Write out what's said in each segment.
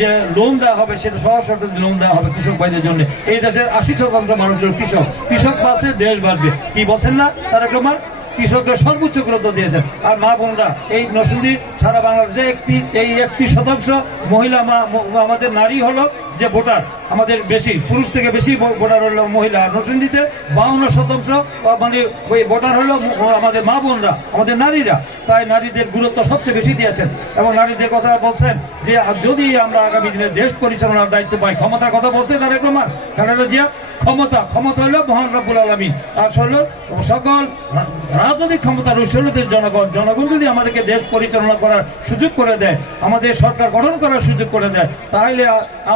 যে লোন দেওয়া হবে সেটা সহজ শর্তে লোন দেওয়া হবে কৃষক ভাইদের জন্য। এই দেশের 80% মানুষের কৃষক বাঁচলে দেশ বাঁচবে। কি বলছেন না তারেক রহমান? কৃষকরা সর্বোচ্চ গুরুত্ব দিয়েছেন। আর মা বোনরা এই নরসিংদী সারা বাংলাদেশে এই 31% মহিলা আমাদের নারী হলো যে ভোটার, আমাদের বেশি পুরুষ থেকে বেশি ভোটার হলো মহিলা। নরসিংদীতে 52% মানে ওই ভোটার হলো আমাদের মা বোনরা, আমাদের নারীরা। তাই নারীদের গুরুত্ব সবচেয়ে বেশি দিয়েছেন এবং নারীদের কথা বলছেন যে যদি আমরা আগামী দিনে দেশ পরিচালনার দায়িত্ব পাই, ক্ষমতার কথা বলছে তারেক রহমান, খালেদা জিয়া। ক্ষমতা হলো মহান রব্বুল আলামিন। আর হলো সকল রাজনৈতিক ক্ষমতার উৎস হলো জনগণ যদি আমাদেরকে দেশ পরিচালনা করার সুযোগ করে দেয়, আমাদের সরকার গঠন করার সুযোগ করে দেয়, তাহলে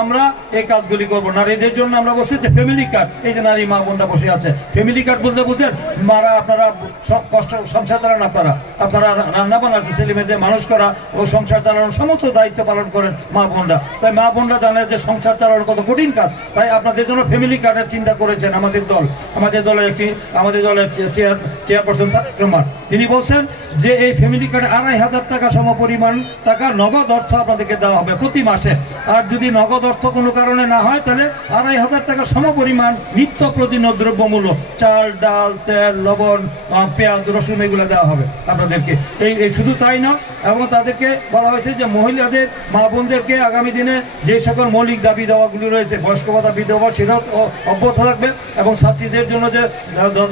আমরা এই কাজগুলি করবো। নারীদের জন্য আমরা বসে যে ফ্যামিলি কার্ড, এই যে নারী মা বোনরা বসে আছে, ফ্যামিলি কার্ড বলতে বুঝেন মারা আপনারা সব কষ্ট সংসার চালান, আপনারা রান্না বান্না ছেলে মেয়েদের মানুষ করা ও সংসার চালানোর সমস্ত দায়িত্ব পালন করেন মা বোনরা। তাই মা বোনরা জানে যে সংসার চালানোর কত কঠিন কাজ। তাই আপনাদের জন্য ফ্যামিলি কার্ডের চিন্তা করেছেন আমাদের দলের চেয়ারপারসন তারেক রহমান। তিনি বলছেন যে এই ফ্যামিলি কার্ডে 2,500 টাকা সম পরিমাণ টাকা নগদ অর্থ আপনাদেরকে দেওয়া হবে প্রতি মাসে। আর যদি নগদ অর্থ কোনো কারণে না হয় তাহলে 2,500 টাকা সম পরিমাণ নিত্য প্রয়োজনীয় দ্রব্যমূল্য, চাল, ডাল, তেল, লবণ, পেঁয়াজ, রসুন এগুলো দেওয়া হবে আপনাদেরকে। এই শুধু তাই না, এবং তাদেরকে বলা হয়েছে যে মহিলাদের মা বোনদেরকে আগামী দিনে যে সকল মৌলিক দাবি দাওয়াগুলি রয়েছে, বয়স্ক ভাতা, বিধবা, সেটাও অব্যাহত থাকবে এবং ছাত্রীদের জন্য যে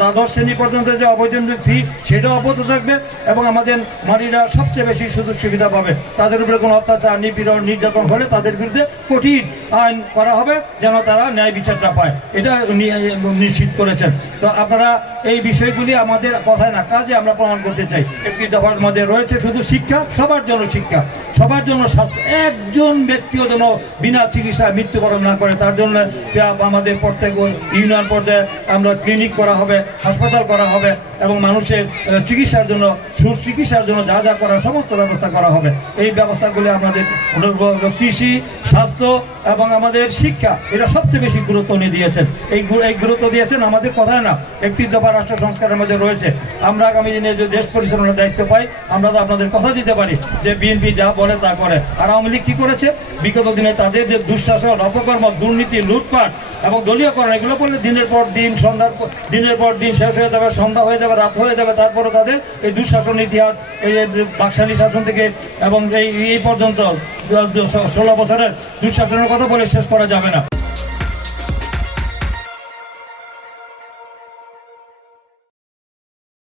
দ্বাদশ শ্রেণী পর্যন্ত যে অবৈতনিক ফি সেটাও অব্যাহত থাকবে এবং আমাদের নারীরা সবচেয়ে বেশি সুযোগ সুবিধা পাবে। তাদের উপরে কোনো অত্যাচার, নিপীড়ন, নির্যাতন হলে তাদের বিরুদ্ধে কঠিন আইন করা হবে যেন তারা ন্যায় বিচারটা পায়, এটা নিশ্চিত করেছেন। তো আপনারা এই বিষয়গুলি আমাদের কথায় না কাজে আমরা প্রমাণ করতে চাই। একটি দফার মধ্যে রয়েছে শুধু শিক্ষা, সবার জন্য শিক্ষা, সবার জন্য স্বাস্থ্য। একজন ব্যক্তিও যেন বিনা চিকিৎসায় মৃত্যুবরণ না করে তার জন্য আমাদের প্রত্যেক ইউনিয়ন পর্যায়ে আমরা ক্লিনিক করা হবে, হাসপাতাল করা হবে এবং মানুষের চিকিৎসার জন্য সুচিকিৎসার জন্য যা যা করার সমস্ত ব্যবস্থা করা হবে। এই ব্যবস্থাগুলি আমাদের কৃষি, স্বাস্থ্য এবং আমাদের শিক্ষা, এটা সবচেয়ে বেশি গুরুত্ব উনি দিয়েছেন। এই গুরুত্ব দিয়েছেন আমাদের কথায় না, একটি দফা রাষ্ট্র সংস্কারের মধ্যে রয়েছে। আমরা আগামী দিনে যে দেশ পরিচালনার দায়িত্ব পাই, আমরা তো আপনাদের কথা দিতে পারি যে বিএনপি যা বলে তা করে। আর আওয়ামী লীগ কি করেছে বিগত দিনে? তাদের যে দুঃশাসন, অপকর্ম, দুর্নীতি, লুটপাট এবং দলীয়করণ, এগুলো করলে দিনের পর দিন শেষ হয়ে যাবে, সন্ধ্যা হয়ে যাবে, রাত হয়ে যাবে, তারপরে তাদের এই দুঃশাসন ইতিহাস, এই বাকশালী শাসন থেকে এবং এই পর্যন্ত 16 বছরের দুঃশাসনের কথা বলে শেষ করা যাবে না।